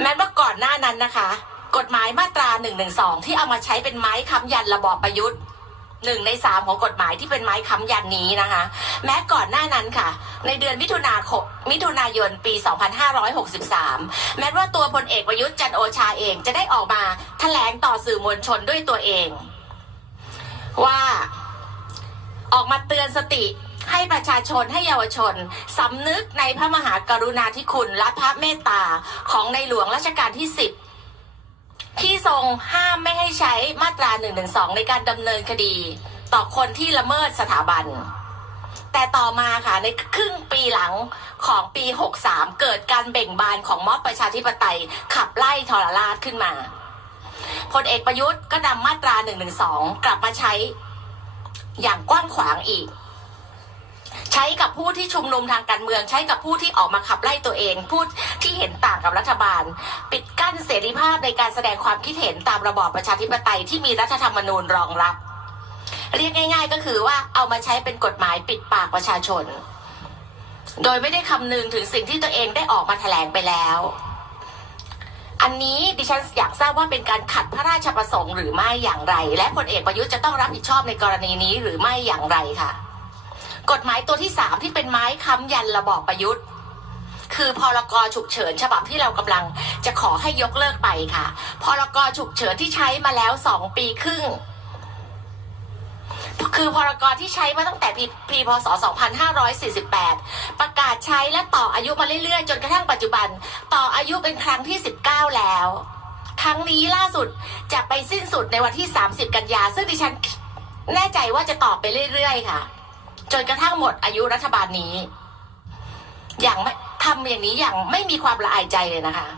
แม้ว่าก่อนหน้านั้นนะคะ กฎหมายมาตรา1นึที่เอามาใช้เป็นไม้ค้ำยันระบอบประยุทธ์หนึ่งในสามของกฎหมายที่เป็นไม้ค้ำยันนี้นะคะ แม้ก่อนหน้านั้นค่ะ ในเดือนมิถุนาคมมิถุนายนปี 2563 แม้ว่าตัวพลเอกประยุทธ์จันโอชาเองจะได้ออกมาแถลงต่อสื่อมวลชนด้วยตัวเอง ว่าออกมาเตือนสติ ประชาชนให้เยาวชนสำนึกในพระมหากรุณาธิคุณและพระเมตตาของในหลวงรัชกาลที่สิบที่ทรงห้ามไม่ให้ใช้มาตรา1นึในการดำเนินคดี ต่อคนที่ละเมิดสถาบัน แต่ต่อมาค่ะในครึ่งปีหลังของปี 63 เกิดการเบ่งบานของม็อบประชาธิปไตยขับไล่ทรราชขึ้นมาพลเอกประยุทธ์ก็นำมาตรา1นึกลับมาใช้อย่างกว้างขวางอีก ใช้กับผู้ที่ชุมนุมทางการเมือง ใช้กับผู้ที่ออกมาขับไล่ตัวเอง ผู้ที่เห็นต่างกับรัฐบาล ปิดกั้นเสรีภาพในการแสดงความคิดเห็นตามระบอบประชาธิปไตยที่มีรัฐธรรมนูญรองรับ เรียกง่าย ๆ ก็คือว่าเอามาใช้เป็นกฎหมายปิดปากประชาชน โดยไม่ได้คำนึงถึงสิ่งที่ตัวเองได้ออกมาแถลงไปแล้วอันนี้ดิฉันอยากทราบว่าเป็นการขัดพระราชประสงค์หรือไม่อย่างไร และพลเอกประยุทธ์จะต้องรับผิดชอบในกรณีนี้หรือไม่อย่างไรค่ะ กฎหมายตัวที่สามที่เป็นไม้ค้ำยันระบอบประยุทธ์ คือพรกฉุกเฉินฉบับที่เรากำลังจะขอให้ยกเลิกไปค่ะ พรกฉุกเฉินที่ใช้มาแล้วสองปีครึ่ง คือพรกที่ใช้มาตั้งแต่ปีปีพศ 2548 ประกาศใช้และต่ออายุมาเรื่อยๆ จนกระทั่งปัจจุบัน ต่ออายุเป็นครั้งที่ 19 แล้วครั้งนี้ล่าสุดจะไปสิ้นสุดในวันที่ 30 กันยา ซึ่งดิฉันแน่ใจว่าจะต่อไปเรื่อย ๆ ค่ะ จนกระทั่งหมดอายุรัฐบาลนี้ อย่างไม่ทำอย่างนี้อย่างไม่มีความละอายใจเลยนะคะ